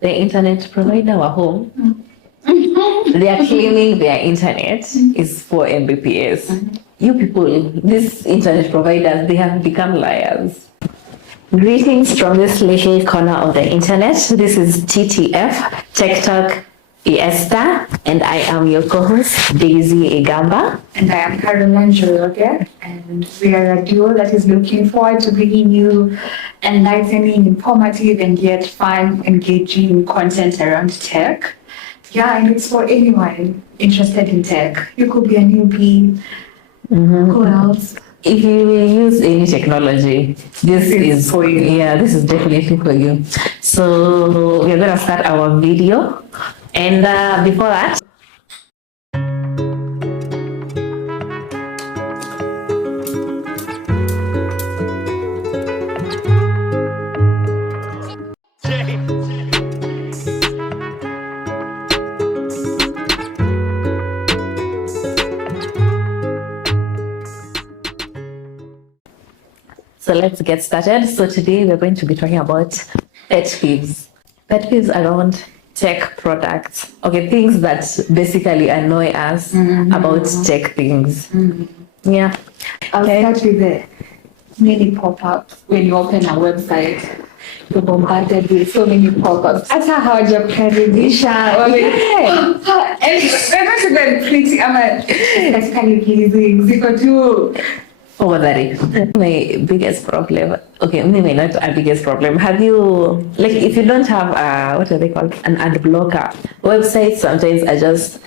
the internet provider wa home, they are claiming their internet is 4 Mbps. You people, these internet providers, they have become liars. Greetings from this little corner of the internet. This is TTF, TikTok Fiesta, and I am your co-host, Daisy Igamba. And I am Caroline Joroge, and we are a duo that is looking forward to bringing you enlightening, informative, and yet fun, engaging content around tech. Yeah, and it's for anyone interested in tech. You could be a newbie. Who else? If you use any technology, this is for you. Yeah, this is definitely for you. So we're going to start our video. And before that, so let's get started. So today we're going to be talking about pet peeves. Pet peeves around tech products. Okay, things that basically annoy us about tech things. Yeah. I'll start with the many pop-ups. When you open a website, you're bombarded with so many pop-ups. Hata hawajakaribisha not even pretty ama aesthetically pleasing. Ziko tu My biggest problem, okay, maybe not a biggest problem. Have you, like, if you don't have what are they called? An ad blocker, websites sometimes are just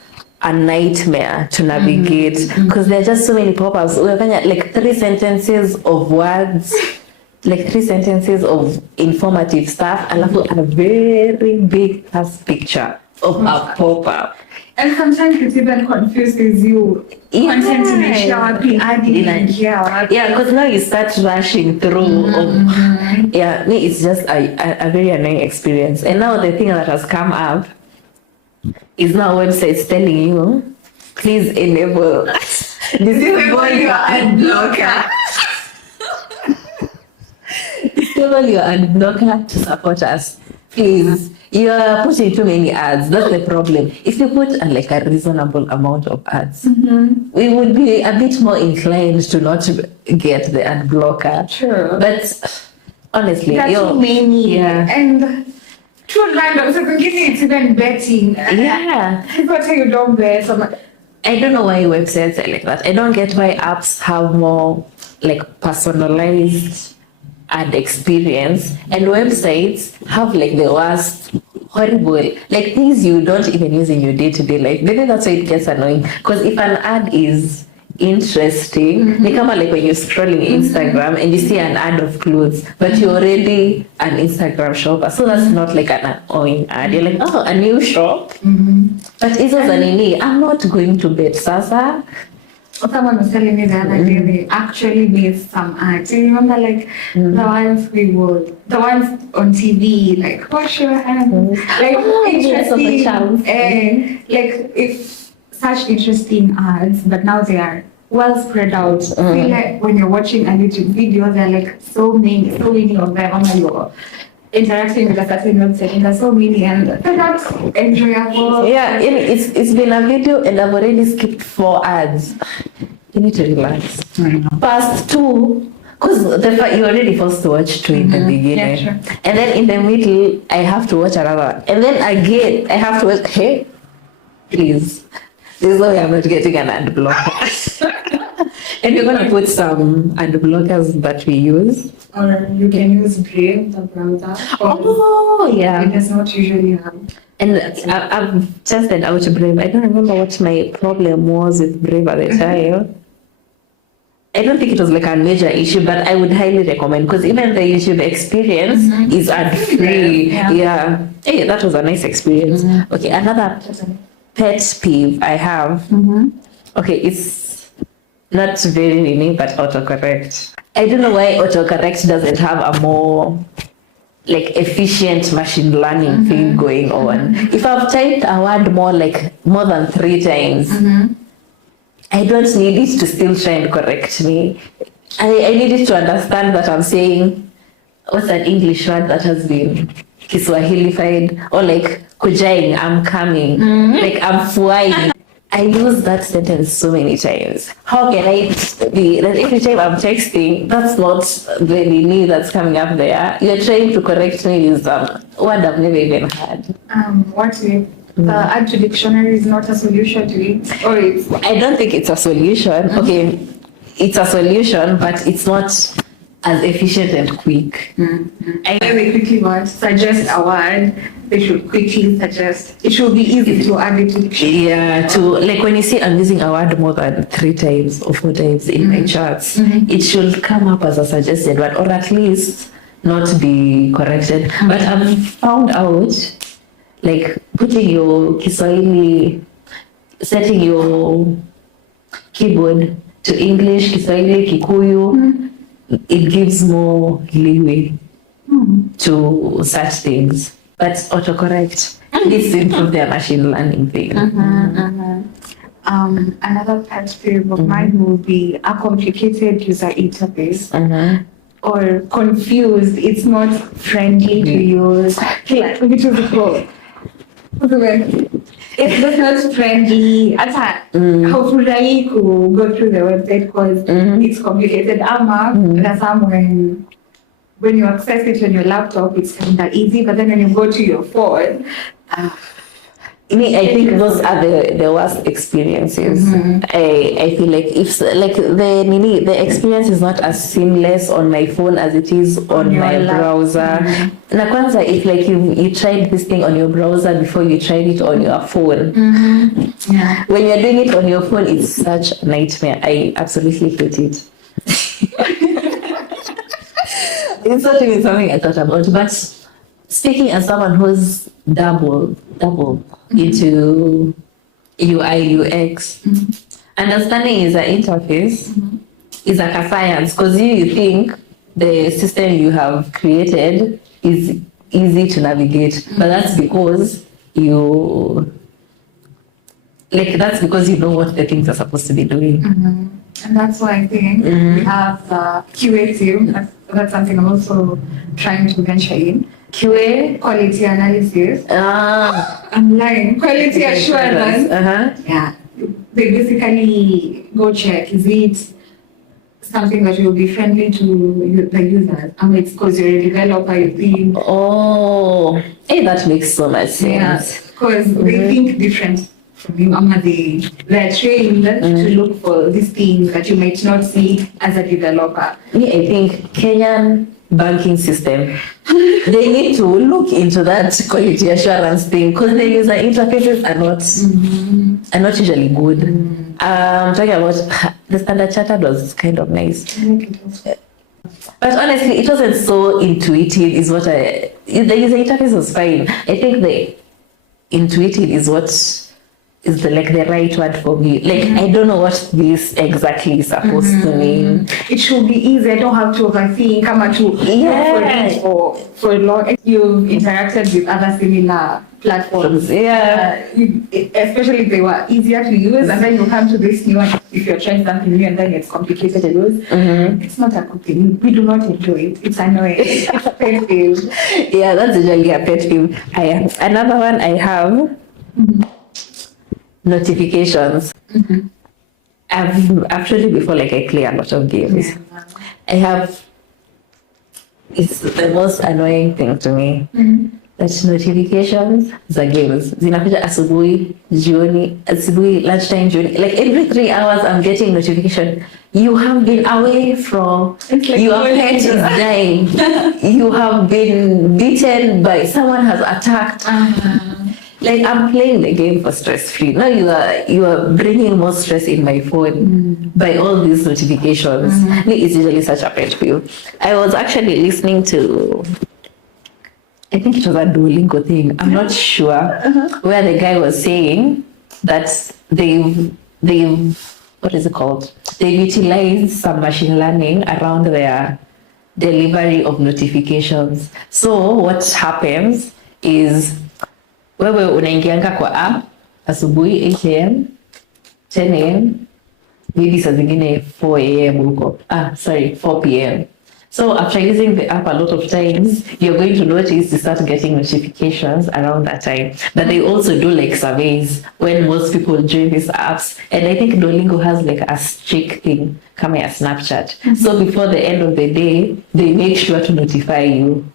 a nightmare to navigate because there are just so many pop-ups. We're like 3 sentences of words, like 3 sentences of informative stuff, and a very big ass picture of a pop-up. and sometimes it even confuses you. Content Yeah, because now you start rushing through. It's just a very annoying experience. And now the thing that has come up is now websites telling you, please enable disable your ad blocker. Disable your ad blocker to support us, please. You are putting too many ads. That's the problem. If you put like a reasonable amount of ads, we would be a bit more inclined to not get the ad blocker. Sure. But honestly, there are too many. Yeah. And too random. So it's even betting. Yeah. People tell you don't bet. I don't know why websites are like that. I don't get why apps have more like personalized ad experience, and websites have like the worst, horrible, like things you don't even use in your day-to-day life. Maybe that's why it gets annoying, because if an ad is interesting, like when you're scrolling Instagram and you see an ad of clothes, but you're already an Instagram shopper, so that's not like an annoying ad. You're like, oh, a new shop, but it's also I'm not going to bet sasa. Someone was telling me the other day they actually made some ads. Do you remember the ones on TV, like wash your hands, like interesting, like if such interesting ads, but now they are well spread out. I feel like when you're watching a YouTube video, there are like so many of them. You're interacting with a certain website, and there's so many, and they're not enjoyable. Yeah, it's been a video and I've already skipped 4 ads. You need to relax. Past 2, because you're already forced to watch 2 in the beginning. Yeah, sure. And then in the middle, I have to watch another. And then again, I have to watch, hey, please. This is why I'm not getting an ad blocker. And we're going to put some ad blockers that we use. Or you can use Brave, the browser. Oh, yeah. It does not usually have. And I've tested out Brave. I don't remember what my problem was with Brave at the time. I don't think it was like a major issue, but I would highly recommend, because even the YouTube experience is ad-free. Yeah. Hey, that was a nice experience. Okay, another pet peeve I have. Okay, it's not very many, but autocorrect. I don't know why autocorrect doesn't have a more like efficient machine learning thing going on. If I've typed a word more than 3 times, I don't need it to still try and correct me. I need it to understand that I'm saying, what's an English word that has been Kiswahilified, or like kujai, I'm coming, like I'm flying. I use that sentence so many times. How can I be that every time I'm texting, that's not really me that's coming up there. You're trying to correct me with word I've never even heard. What if add to dictionary is not a solution to it? Or it's I don't think it's a solution. Okay, it's a solution, but it's not as efficient and quick. I know they quickly want suggest a word, they should quickly suggest. It should be easy to add it to dictionary. Yeah, to like when you see I'm using a word more than 3 times or 4 times in my charts, it should come up as a suggested word, or at least not be corrected. But I've found out, like putting your Kiswahili, setting your keyboard to English, Kiswahili, Kikuyu, it gives more leeway to such things. But autocorrect needs to improve their machine learning thing. Another pet peeve of mine will be a complicated user interface. Or confused, it's not friendly to use. Which is cool. It's just not friendly. Hopefully could go through the website because it's complicated. There's some when you access it on your laptop, it's kind of easy, but then when you go to your phone, I think those are the worst experiences. I feel like if like the experience is not as seamless on my phone as it is on my browser. Na kwanza, if like you tried this thing on your browser before you tried it on your phone. When you're doing it on your phone, it's such a nightmare. I absolutely hate it. It's not even something I thought about, but speaking as someone who's double into UI UX, understanding user interface is like a science, because you think the system you have created is easy to navigate, but that's because you know what the things are supposed to be doing. And that's why I think we have the QA team. That's something I'm also trying to venture in. QA, quality analysis. I'm lying. Quality assurance. Yeah. They basically go check, is it something that will be friendly to the users? It's because you're a developer, you think. Hey, that makes so much sense. Yeah, because they think different from you. They're trained to look for these things that you might not see as a developer. I think Kenyan banking system, they need to look into that quality assurance thing, because the user interfaces are not usually good. Talking about the Standard Chartered was kind of nice. But honestly, it wasn't so intuitive the user interface was fine. I think the intuitive is what is the right word for me. I don't know what this exactly is supposed to mean. It should be easy. I don't have to overthink. For long. You've interacted with other similar platforms. Especially if they were easier to use, and then you come to this new one. If you're trying something new and then it's complicated to use, it's not a good thing. We do not enjoy it. It's annoying. It's a pet peeve. Yeah, that's usually a pet peeve. Another one I have. Notifications. I've told you before, I play a lot of games. It's the most annoying thing to me. That notifications za games zinakuja asubuhi, lunchtime, jioni. Every 3 hours I'm getting notification. You have been away from, your pet is dying. You have been beaten by, someone has attacked. I'm playing the game for stress-free. Now you are bringing more stress in my phone by all these notifications. It's usually such a pet peeve. I was actually listening to, I think it was a Duolingo thing, I'm not sure, where the guy was saying that they've what is it called? They've utilized some machine learning around their delivery of notifications. So what happens is, wewe unaingianga kwa app asubuhi 8 am, 10 am, maybe saa zingine 4 am huko. 4 pm. So after using the app a lot of times, you're going to notice you start getting notifications around that time. But they also do like surveys when most people join these apps. And I think Duolingo has like a streak thing coming as Snapchat. So before the end of the day, they make sure to notify you.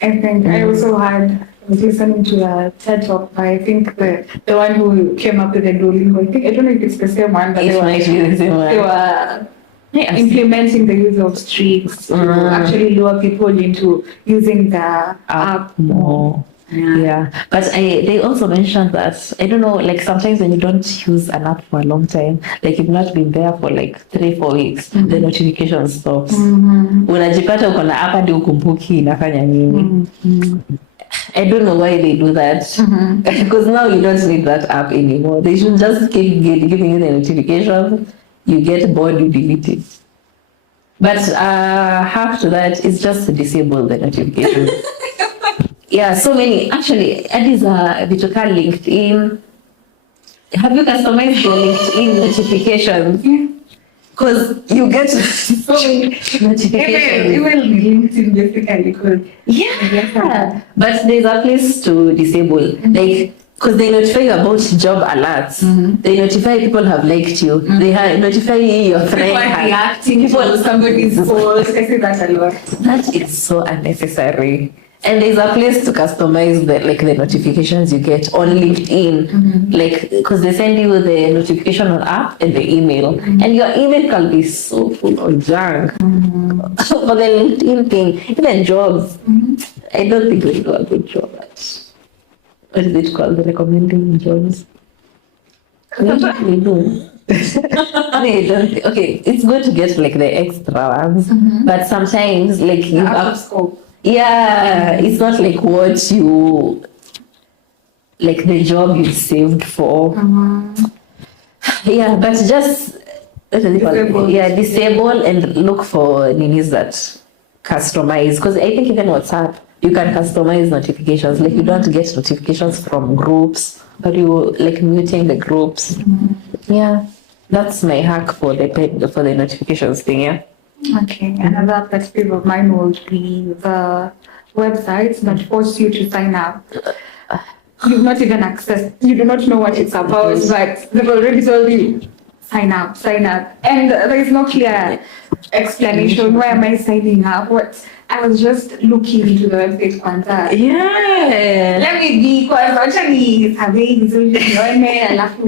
I think I also I was listening to a TED talk by, I think the one who came up with the Duolingo. I don't know if it's the same one, but It might be the same one. They were Yes. implementing the use of streaks to actually lure people into using the app more. Yeah. But they also mentioned that, I don't know, like sometimes when you don't use an app for a long time, like you've not been there for like 3-4 weeks, the notification stops. Unajipata uko na app hadi ukumbuki inafanya nini. I don't know why they do that. Because now you don't need that app anymore. They should just keep giving you the notifications. You get bored, you delete it. But half to that is just to disable the notifications. Yeah, so many. Actually, these are Vituka LinkedIn. Have you customized your LinkedIn notifications? Because you get so many notifications. Even LinkedIn basically. Because yeah, but there's a place to disable. Like, because they notify you about job alerts. They notify people have liked you. They notify your friend. People reacting to somebody's post. I see that a lot. That is so unnecessary. And there's a place to customize the notifications you get on LinkedIn. Like, because they send you the notification on app and the email. And your email can be so full of junk. For the LinkedIn thing, even jobs. I don't think they do a good job at what is it called? The recommending jobs. Maybe we do. They don't. Okay, it's good to get like the extra ones, but sometimes like you have scope. Yeah, it's not like what you like the job you saved for. Yeah, but just disable and look for ninis that customize, because I think even WhatsApp you can customize notifications. Like you don't get notifications from groups, but you like muting the groups. Yeah, that's my hack for the notifications thing. Yeah. Okay, another pet peeve of mine would be the websites that force you to sign up. You've not even accessed, you do not know what it's about, but they've already told you, sign up. And there is no clear explanation. Why am I signing up? What? I was just looking into the website kwanza. Yeah. Let me be kwanza. Wacha ni survey nzuri nione alafu.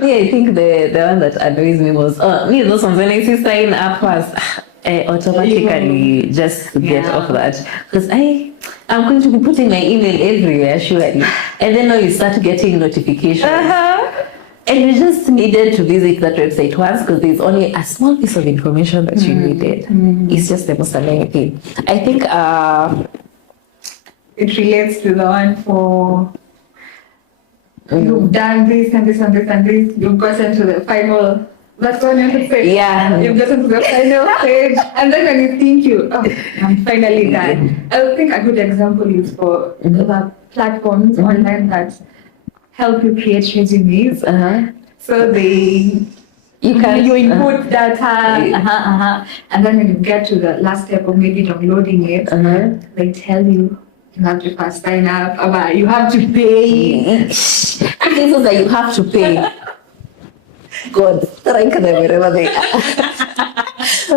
Yeah, I think the one that annoys me was me those ones when I see sign up first, I automatically just get off that, because I'm going to be putting my email everywhere surely, and then now you start getting notifications. And you just needed to visit that website once because there's only a small piece of information that you needed. It's just the most annoying thing. I think it relates to the one for you've done this and this and this and this, you've gotten to the final. That's what you have to say. Yeah. You've gotten to the final stage, and then when you think I'm finally done. I think a good example is for the platforms online that help you create resumes. So you input data, and then when you get to the last step of maybe downloading it, they tell you have to first sign up, or you have to pay. This is that you have to pay. God, strike them wherever they are.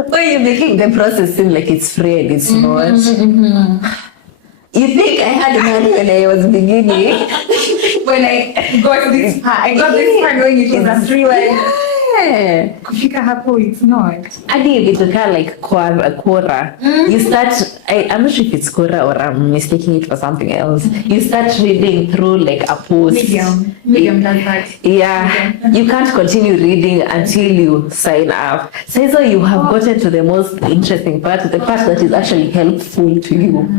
Why are you making the process seem like it's free and it's not? You think I had money when I was beginning? When I got this part knowing it was a free one. Yeah. Kufika hapo, it's not. Adi if it's like Quora, you start, I'm not sure if it's Quora or I'm mistaking it for something else. You start reading through like a post. Medium does that. Yeah, you can't continue reading until you sign up. So you have gotten to the most interesting part, the part that is actually helpful to you.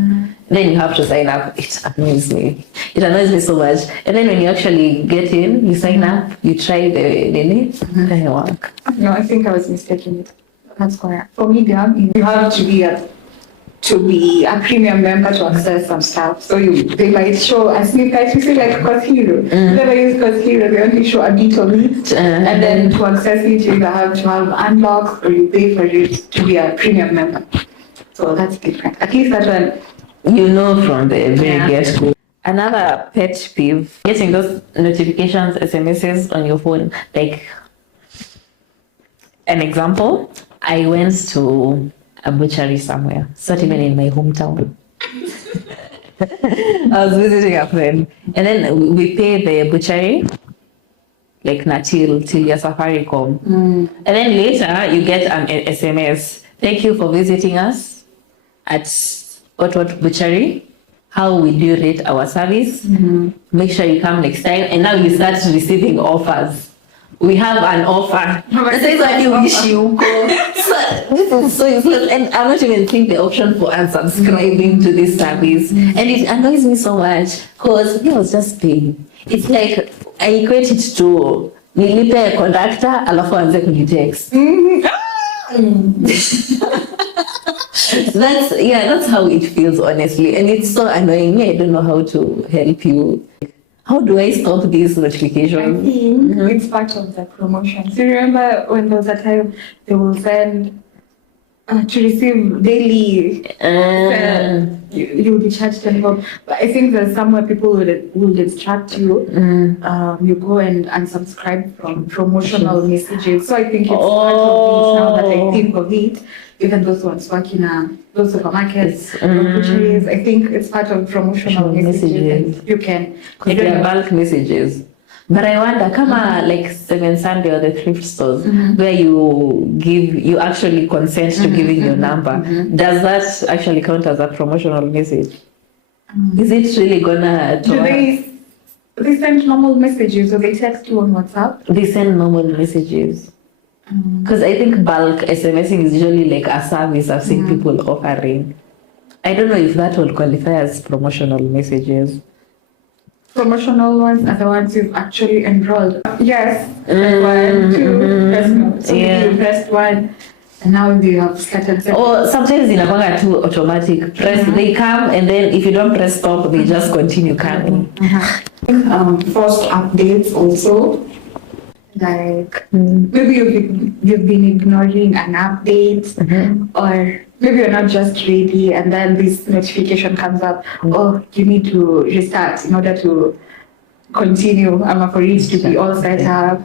Then you have to sign up. It annoys me. It annoys me so much. And then when you actually get in, you sign up, you try the name, doesn't work. No, I think I was mistaken it. That's correct. For Medium, you have to be a premium member to access some stuff. So they might show a snippet, you see like Cause Hero. Never use Cause Hero, they only show a bit of it. And then to access it, you either have to have unlocks or you pay for it to be a premium member. So that's different. At least that one. You know from the very Yeah. get-go. Another pet peeve, getting those notifications, SMSs on your phone. Like, an example, I went to a butchery somewhere, it's not even in my hometown. I was visiting a friend, and then we pay the butchery, like till your Safaricom. And then later you get an SMS. Thank you for visiting us at what butchery. How will you rate our service? Make sure you come next time. And now you start receiving offers. We have an offer. This is what you wish you go. So this is so useless. And I'm not even seeing the option for unsubscribing to this service. And it annoys me so much because I was just paying. It's like I equate it to nilipe conductor alafu anze kunitext. That's how it feels, honestly, and it's so annoying. I don't know how to help you. How do I stop these I notifications? think it's part of the promotion. So remember when there was a time they will send to receive daily, you'll be charged 10 bob. But I think there's somewhere people will instruct you. You go and unsubscribe from promotional messages. So I think it's part of this now that I think of it. Even those ones working those supermarkets, butcheries, I think it's part of promotional messages. And you can. Because they are bulk messages. But I wonder, like 7 Sunday or the thrift stores, where you actually consent to giving your number, does that actually count as a promotional message? Is it really gonna? Do they send normal messages or they text you on WhatsApp? They send normal messages. Because I think bulk SMSing is usually like a service I've seen people offering. I don't know if that will qualify as promotional messages. Promotional ones are the ones you've actually enrolled. Yes, press 1, 2, press no. So maybe you pressed 1 and now you have started. Or sometimes in a too automatic. They come and then if you don't press stop, they just continue coming. Forced updates also. Like maybe you've been ignoring an update, or maybe you're not just ready, and then this notification comes up. Oh, you need to restart in order to continue. For it to be all set up.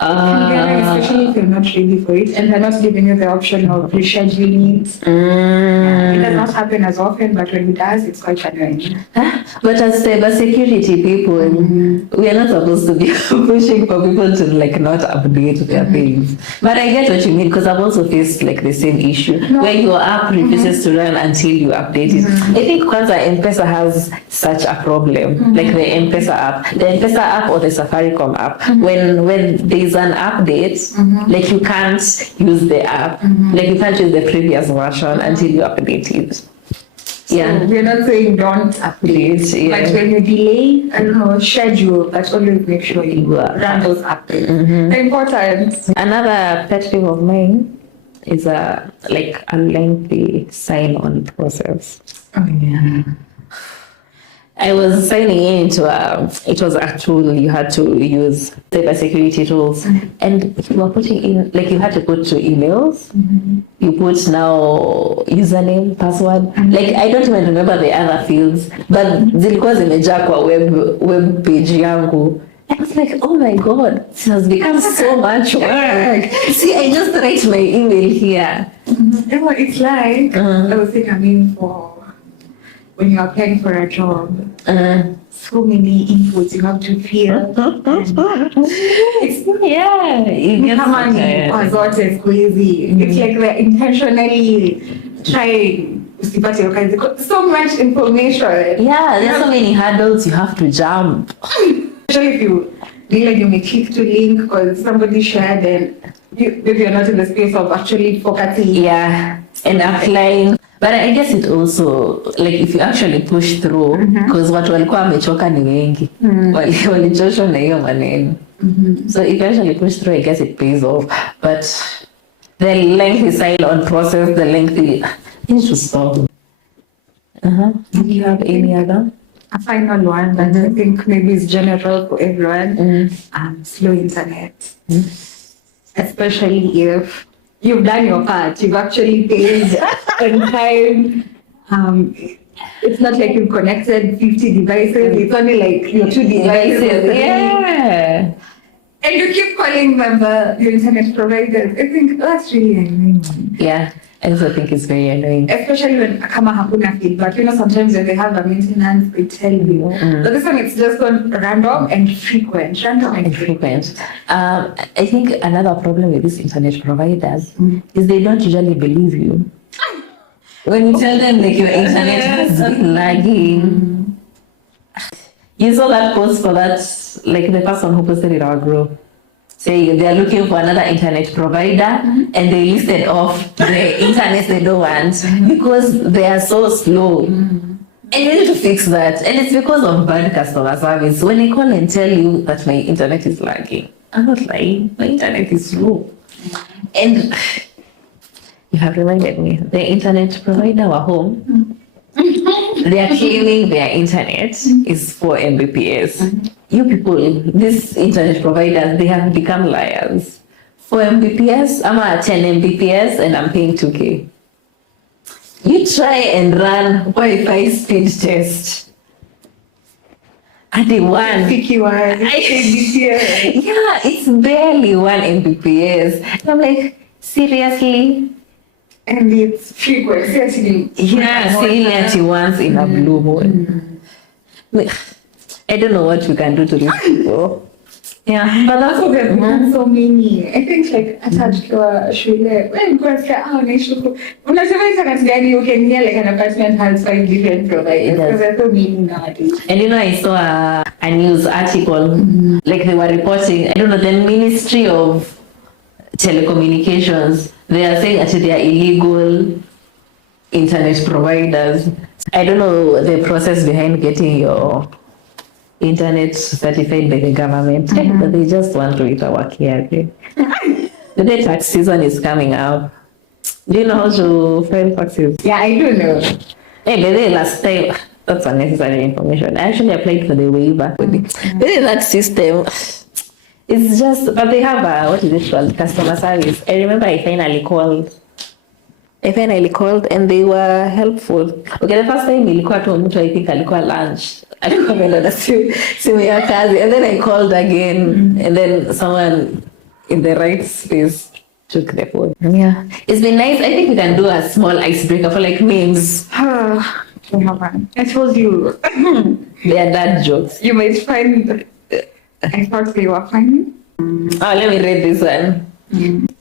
Especially if you're not ready for it, and they're not giving you the option of rescheduling it. It does not happen as often, but when it does, it's quite annoying. But as cybersecurity people, we are not supposed to be pushing for people to like not update their things. But I get what you mean because I've also faced like the same issue where your app refuses to run until you update it. I think Kwanza M-Pesa has such a problem, like the M-Pesa app or the Safaricom app. When there's an update, like you can't use the app, like you can't use the previous version until you update it. So we're not saying don't update, but when you delay, I don't know, schedule, but always make sure you run those updates. Important. Another pet peeve of mine is a lengthy sign-on process. Oh yeah. I was signing into it was a tool you had to use, cybersecurity tools, and you were putting in, like you had to put your emails, you put now username, password, like I don't even remember the other fields, but zilikuwa zimejaa kwa web page yangu. I was like, oh my God, this has become so much work. See, I just write my email here. It's like, I was thinking, for when you're applying for a job, so many inputs you have to fill. It's crazy. It's like they're intentionally trying so much information. Yeah, there's so many hurdles you have to jump. Especially if you you may click to link because somebody shared and maybe you're not in the space of actually focusing. Yeah, and applying. But I guess it also, like if you actually push through, because watu walikuwa wamechoka ni wengi, walichoshwa na hiyo maneno. So if you actually push through, I guess it pays off. But the lengthy sign-on process, the lengthy, it should stop. Do you have any other? A final one that I think maybe is general for everyone, slow internet. Especially if you've done your part. You've actually paid on time. It's not like you've connected 50 devices. It's only like your 2 devices. Yeah. And you keep calling them your internet providers. I think that's really annoying. Yeah, I also think it's very annoying. Especially when kama hakuna feedback. Sometimes when they have a maintenance, they tell you. But this one, it's just on random and frequent. I think another problem with these internet providers is they don't usually believe you. When you tell them like your internet has been lagging. You saw that post for that, like the person who posted it in our group, saying they're looking for another internet provider and they listed off the internet they don't want because they are so slow. And you need to fix that. And it's because of bad customer service. When they call and tell you that my internet is lagging, I'm not lying, my internet is slow. And you have reminded me, the internet provider were home. They are claiming their internet is 4 Mbps. You people, these internet providers, they have become liars. 4 Mbps, I'm at 10 Mbps and I'm paying 2K. You try and run Wi-Fi speed test. At the one. Yeah, it's barely 1 Mbps. And I'm like, seriously? And it's frequent. Yeah, saying that he wants in a blue moon. I don't know what we can do to these people. Yeah, but that's what they've done so many. I think like attached to a shule. When girls say, "Oh, nishuku," unasema internet gani? You can hear like an apartment has 5 different providers. Because there's so many nowadays. And I saw a news article, like they were reporting. I don't know, the Ministry of Telecommunications. They are saying actually they are illegal internet providers. I don't know the process behind getting your internet certified by the government, but they just want to eat our care. The tax season is coming up. Do you know how to file taxes? Yeah, I do know. Hey, but then last time, that's unnecessary information. I actually applied for the waiver. But in that system, it's just, but they have a, what is it called? Customer service. I remember I finally called and they were helpful. Okay, the first time nilikuwa tu mtu I think alikuwa lunch. Alikuwa ameenda na simu ya kazi. And then I called again and then someone in the right space took the phone. Yeah. It's been nice. I think we can do a small icebreaker for like memes. I told you. They are dad jokes. You might find, I thought they were funny. Oh, let me read this one.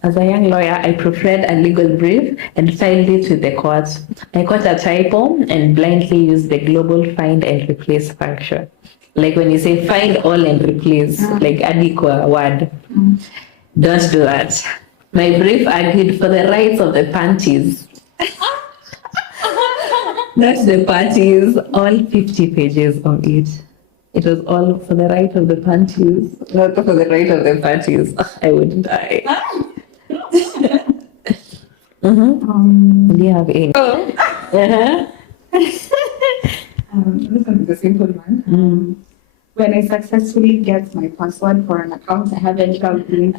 As a young lawyer, I prepared a legal brief and filed it with the court. I caught a typo and blindly used the global find and replace function. Like when you say find all and replace, like add equal word. Don't do that. My brief argued for the rights of the parties. Not the parties, all 50 pages of it. It was all for the right of the parties, not for the right of the parties. I would die. Do you have any? This one is a simple one. When I successfully get my password for an account I haven't logged in.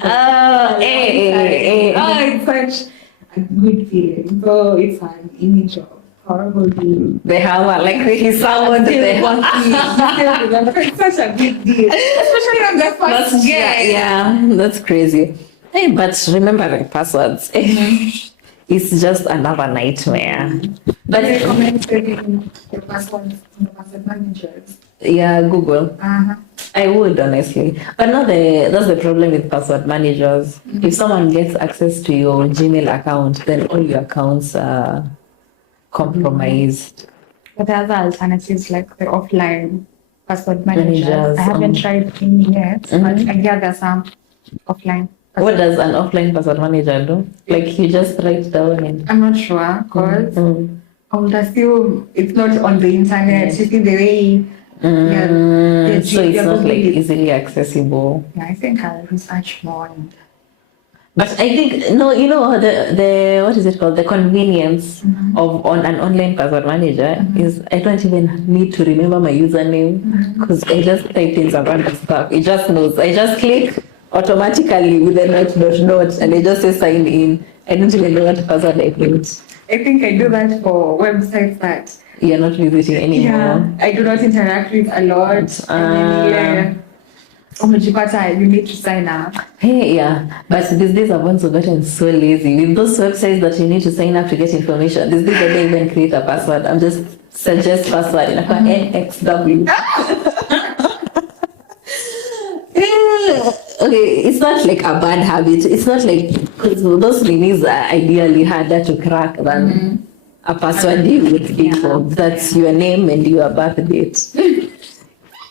It's such a good feeling. So it's an image of horrible being. They have like he summoned the It's such a big deal. Especially on the first day. Yeah, that's crazy. Hey, but remembering passwords, it's just another nightmare. But I recommend setting the passwords in the password managers. Yeah, Google. I would honestly, but that's the problem with password managers. If someone gets access to your Gmail account, then all your accounts are compromised. But there are other alternatives like the offline password managers. I haven't tried any yet, but I gather some offline. What does an offline password manager do? Like you just write down and... I'm not sure, because I would assume it's not on the internet. You see the way... so it's not like easily accessible. Yeah, I think I'll research more. But I think, no, you know, the what is it called? The convenience of on an online password manager is I don't even need to remember my username because I just type in some random stuff. It just knows. I just click automatically with the .dot and it just says sign in I don't even know what password I put. I think I do that for websites that You're not visiting anymore. I do not interact with a lot. And then, umejipata, you need to sign up. Hey, yeah. But these days I've also gotten so lazy. With those websites that you need to sign up to get information, these days I don't even create a password. I'm just suggest password in a NXW. Okay, it's not like a bad habit. It's not like, because those things are ideally harder to crack than a password you would think of. That's your name and your birth date.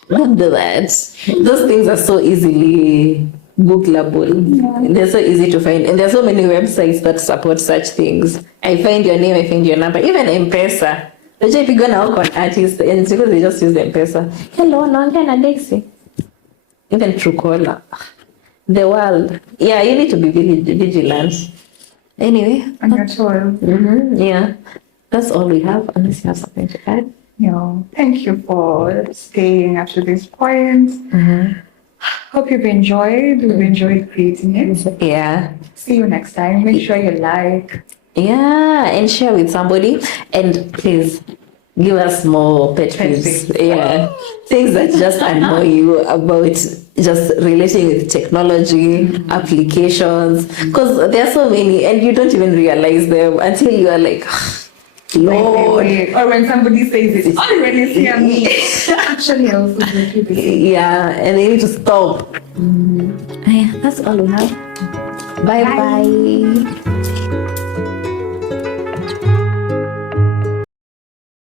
Don't do that. Those things are so easily Googleable. They're so easy to find. And there's so many websites that support such things. I find your name, I find your number. Even M-Pesa. Unajua if na wako artists, and it's because they just use the M-Pesa. Hello, naongea na Daisy. Even Truecaller. The world. Yeah, you need to be vigilant. Anyway. On your toil. Yeah. That's all we have, unless you have something to add. No, thank you for staying up to this point. Hope you've enjoyed. We've enjoyed creating it. Yeah. See you next time. Make sure you like. Yeah, and share with somebody. And please give us more pet peeves. Yeah. Things that just annoy you about just relating with technology, applications. Because there are so many and you don't even realize them until you are like, Lord. Or when somebody says it's already see me. Actually, I also do this. Yeah, and they need to stop. Yeah, that's all we have. Bye.